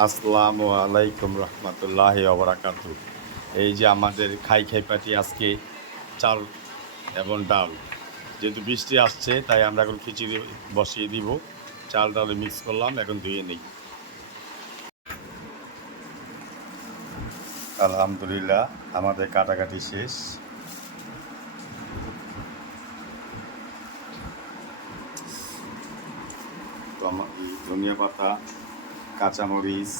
আসসালামু আলাইকুম রহমতুল্লাহি ওয়া বারাকাতুহু। এই যে আমাদের খাই পাটি আজকে চাল এবং ডাল, যেহেতু বৃষ্টি আসছে তাই আমরা এখন খিচুড়ি বসিয়ে দিব। চাল ডালে মিক্স করলাম, এখন ধুয়ে নিই। আলহামদুলিল্লাহ আমাদের কাটাকাটি শেষ। তো আমার ধনিয়া পাতা, কাঁচামরিচ,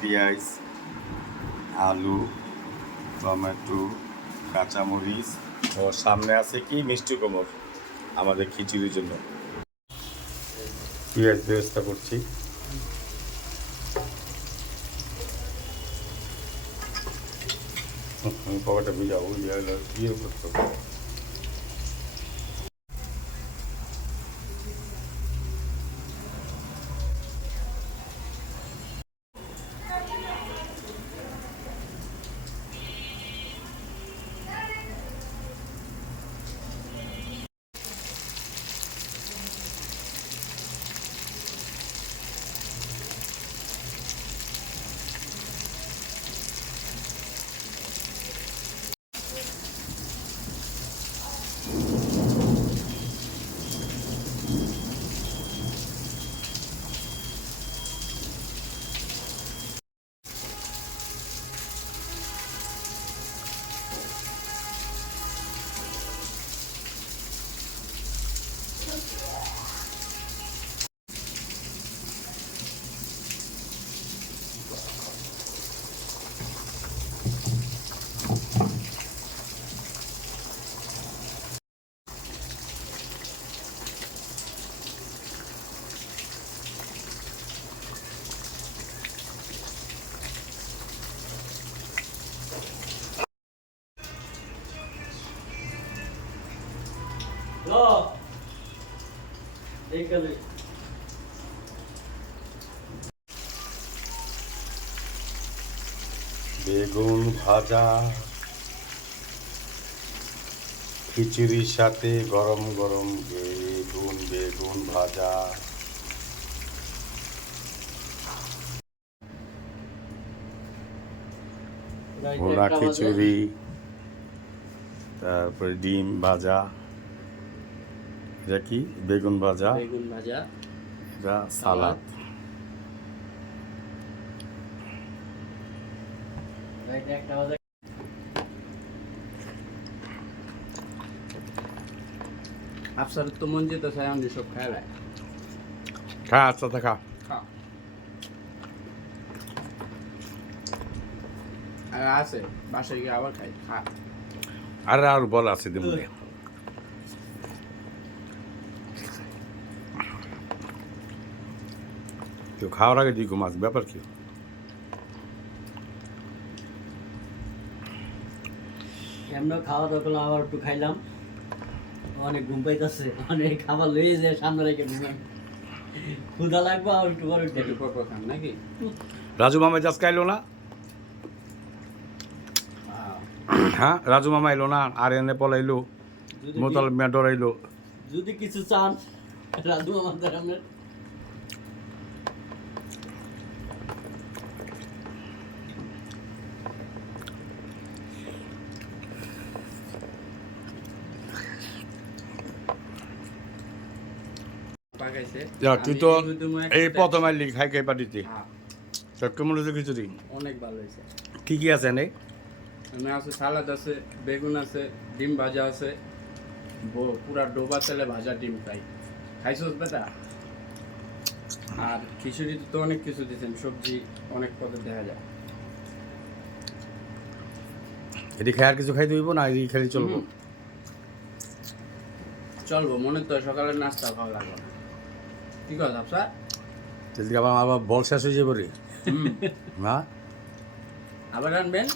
পেঁয়াজ, আলু, টমেটো, কাঁচামরিচ ও সামনে আছে কি মিষ্টি কোমর আমাদের খিচুড়ির জন্য। পেঁয়াজ ব্যবস্থা করছি। পকেটে বুঝাবো ইয়ে করতে হবে। বেগুন ভাজা খিচুড়ির সাথে গরম গরম বেগুন ভাজা। ভুনা খিচুড়ি, তারপরে ডিম ভাজা। এটা কি? বেগুন ভাজা, এটা সালাদ। আফসার তো মন যেতে চাই আমি সব খাই খা আচ্ছা খা। আর আছে বাসায় গিয়ে আবার খাই খা। আরে আর বল আছে দিমুনে। কেউ খাওয়ার আগে দিই ঘুমাস, ব্যাপার কি? এমন খাওয়া দাওয়া করলাম, আবার একটু খাইলাম, অনেক ঘুম পাইতেছে, অনেক খাবার লয়ে যায় সামনে রেখে ঘুমাই। ক্ষুধা লাগবে আর একটু পরে একটু পর খান নাকি? রাজু মামা জাস খাইলো না? হ্যাঁ, রাজু মামা এলো না, আর এনে পলাইলো, মোতাল মেডর আইলো। যদি কিছু চান রাজু আমাদের আপনার পাকাইছে। তুই তো এই প্রথম আইলি খাই পাটিতে। কেমন হয়েছে খিচুড়ি? অনেক ভালো হয়েছে। কি কি আছে এনে? এখানে আছে সালাদ আছে, বেগুন আছে, ডিম ভাজা আছে, পুরা ডোবা তেলে ভাজা ডিম ফ্রাই। খাইছোস বেটা? আর খিচুড়িতে তো অনেক কিছু দিচ্ছেন, সবজি অনেক পদে দেখা যায়। এটি খাই আর কিছু খাইতে হইব না, এই খালি চলবো? চলবো, মনে তো সকালের নাস্তা ভালো লাগবে না। কি কথা আপসা? যদি আবার আবার বল শেষ হয়ে যাবে রে না? আবার আনবেন?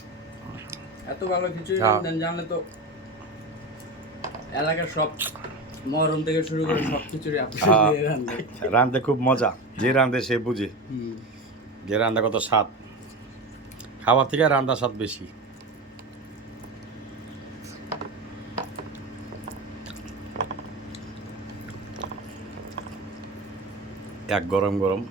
এত ভালো খিচুড়ি হ্যাঁ। রান্ধেন, জানলে তো এলাকার সব মহরম থেকে শুরু করে সব খিচুড়ি আপনি রান্ধেন। রান্ধতে খুব মজা, যে রান্ধে সে বুঝে যে রান্না কত স্বাদ। খাওয়ার থেকে রান্নার স্বাদ বেশি। এক গরম গরম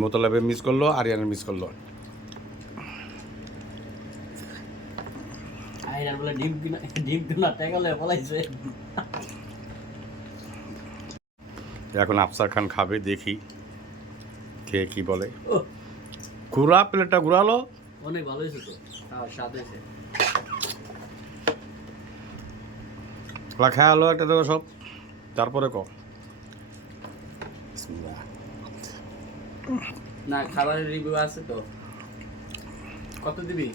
মোতালেবে মিস করলো, আরিয়ানের মিস করলো। আইনার বলে ডিম কিনা টাকালে পলাইছে। এখন আফসার খান খাবে, দেখি খেয়ে কি বলে। ও ঘুরা প্লেটটা ঘুরালো, অনেক ভালো হয়েছে তো। হ্যাঁ স্বাদ হয়েছে। খেয়া হলো একটা দেবো সব, তারপরে ক। না খাবারের রিভিউ আছে তো। কত দিবি?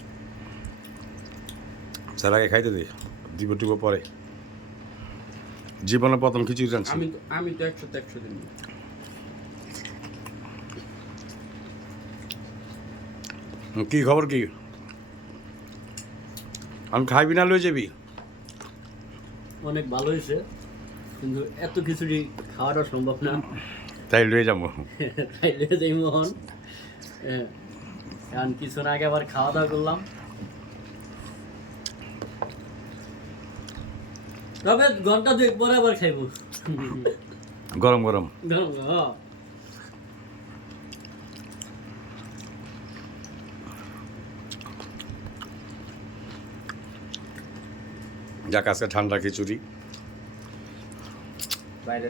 স্যার আগে খাইতে দে, দিব টিব পরে। জীবনে প্রথম খিচুড়ি জানছি। আমি তো 100 দিন। কি খবর কি? আমি খাইবি না লয়ে যাবি? অনেক ভালো হয়েছে, কিন্তু এত খিচুড়ি খাওয়াটা সম্ভব না। তাই লয়ে যাবো। তাইলে যাই মোহন। কারণ কিছুক্ষণ আগে আবার খাওয়া দাওয়া করলাম, তবে ঘন্টা 2 পরে আবার খাইব। গরম গরম। গরম গরম। যাক আজকে ঠান্ডা খিচুড়ি। বাইরে